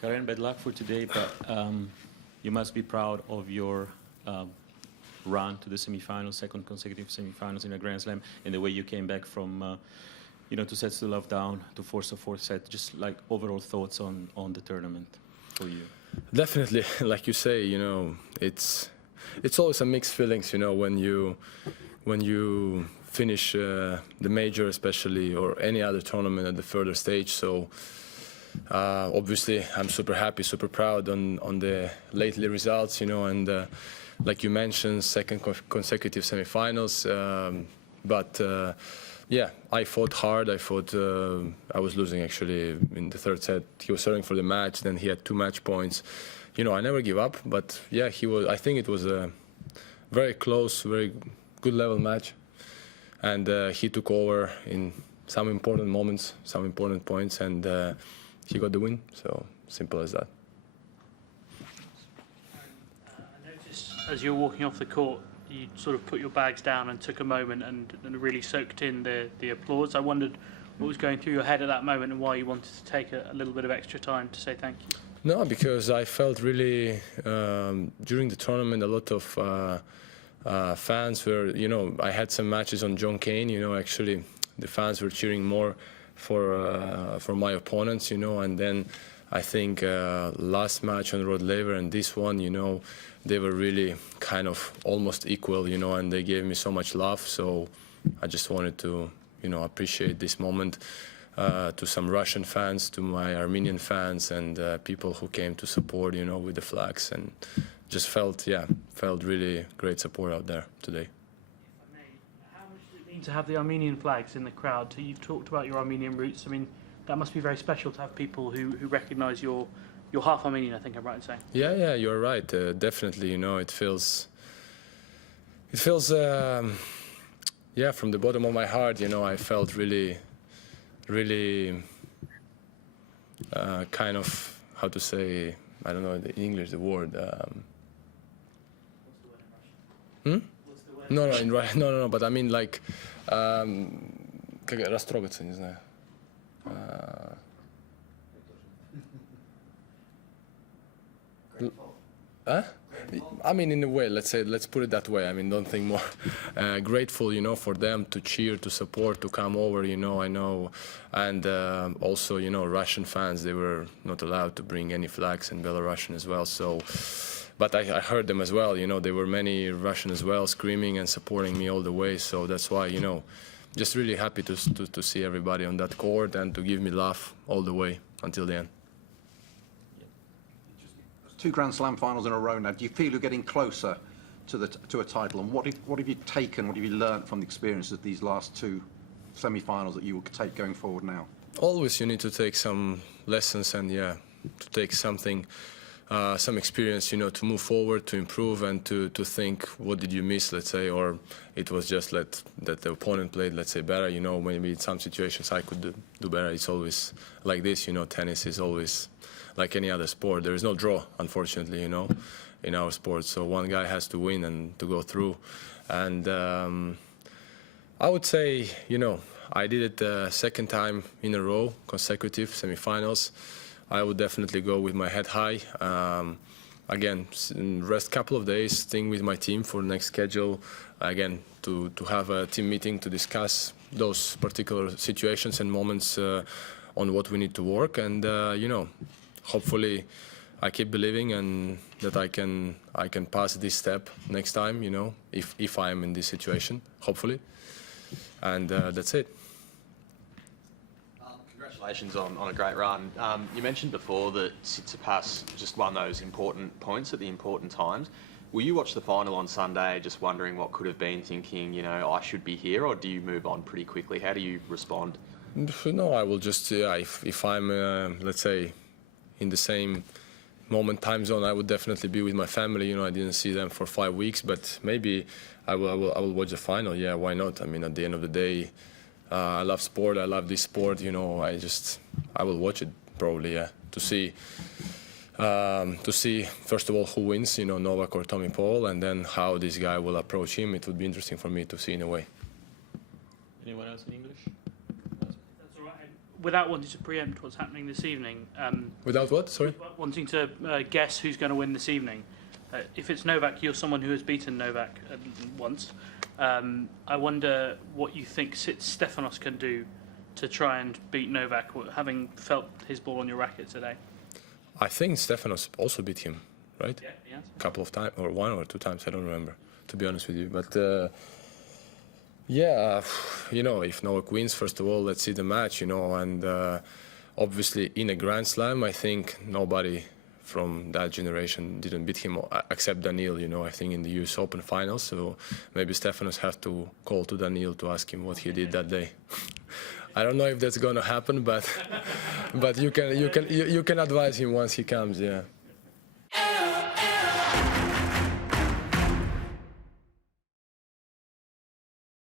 Karen, bad luck for today, but you must be proud of your run to the semifinals, second consecutive semifinals in a Grand Slam, and the way you came back from, 2 sets to love down to force a fourth set. Just like overall thoughts on the tournament for you. Definitely, like you say, it's always a mixed feelings, when you finish the major, especially, or any other tournament at the further stage. So obviously, I'm super happy, super proud on the lately results, and like you mentioned, second consecutive semifinals. But yeah, I fought hard. I was losing actually in the third set. He was serving for the match. Then he had 2 match points. I never give up. But yeah, I think it was a very close, very good level match. And he took over in some important moments, some important points, and he got the win. So simple as that. I noticed as you were walking off the court, you sort of put your bags down and took a moment and really soaked in the applause. I wondered what was going through your head at that moment and why you wanted to take a little bit of extra time to say thank you. No, because I felt really, during the tournament, a lot of fans were, I had some matches on John Cain, actually the fans were cheering more for my opponents, and then I think last match on Rod Laver and this one, they were really kind of almost equal, and they gave me so much love. So I just wanted to, appreciate this moment to some Russian fans, to my Armenian fans, and people who came to support, with the flags, and just felt really great support out there today. If I may, how much does it mean to have the Armenian flags in the crowd? So you've talked about your Armenian roots. I mean, that must be very special to have people who recognise you're half Armenian, I think I'm right in saying. Yeah, you're right. Definitely, it feels, from the bottom of my heart, I felt really, kind of, how to say, I don't know in English the word. What's the word in Russian? What's the word? No, but I mean like, растрогаться, не знаю. I mean, in a way, let's put it that way. I mean, don't think more. Grateful, for them to cheer, to support, to come over, I know. And also, Russian fans, they were not allowed to bring any flags, and Belarusian as well. So, but I heard them as well, there were many Russian as well screaming and supporting me all the way. So that's why, just really happy to see everybody on that court and to give me love all the way until the end. 2 Grand Slam finals in a row now. Do you feel you're getting closer to a title? And what have you taken, what have you learned from the experience of these last 2 semi-finals that you will take going forward now? Always you need to take some lessons and, to take something, some experience, to move forward, to improve, and to think what did you miss, let's say, or it was just that the opponent played, let's say, better, maybe in some situations I could do better. It's always like this, tennis is always like any other sport. There is no draw, unfortunately, in our sport. So one guy has to win and to go through. And I would say, I did it the second time in a row, consecutive semifinals. I would definitely go with my head high. Again, rest couple of days, think with my team for the next schedule. Again, to have a team meeting to discuss those particular situations and moments on what we need to work. And, hopefully I keep believing and that I can pass this step next time, if I am in this situation, hopefully. And that's it. Congratulations on a great run. You mentioned before that Tsitsipas just won those important points at the important times. Will you watch the final on Sunday just wondering what could have been, thinking, I should be here, or do you move on pretty quickly? How do you respond? No, I will just, if I'm, let's say, in the same time zone, I would definitely be with my family. I didn't see them for 5 weeks, but maybe I will watch the final. Yeah, why not? I mean, at the end of the day, I love sport. I love this sport. I will watch it probably. Yeah, to see first of all who wins. Novak or Tommy Paul, and then how this guy will approach him. It would be interesting for me to see in a way. Anyone else in English? That's all right. without wanting to preempt what's happening this evening, Without what? Sorry. wanting to guess who's going to win this evening. If it's Novak, you're someone who has beaten Novak once. I wonder what you think Stefanos can do to try and beat Novak, having felt his ball on your racket today. I think Stefanos also beat him, right? Yeah, he has. A couple of times, or 1 or 2 times, I don't remember, to be honest with you. But yeah, you know, if Novak wins, first of all, let's see the match, you know, and obviously in a Grand Slam, I think nobody from that generation didn't beat him except Daniil, you know, I think in the US Open finals. So maybe Stefanos has to call to Daniil to ask him what he did that day. I don't know if that's going to happen, but you can advise him once he comes, yeah.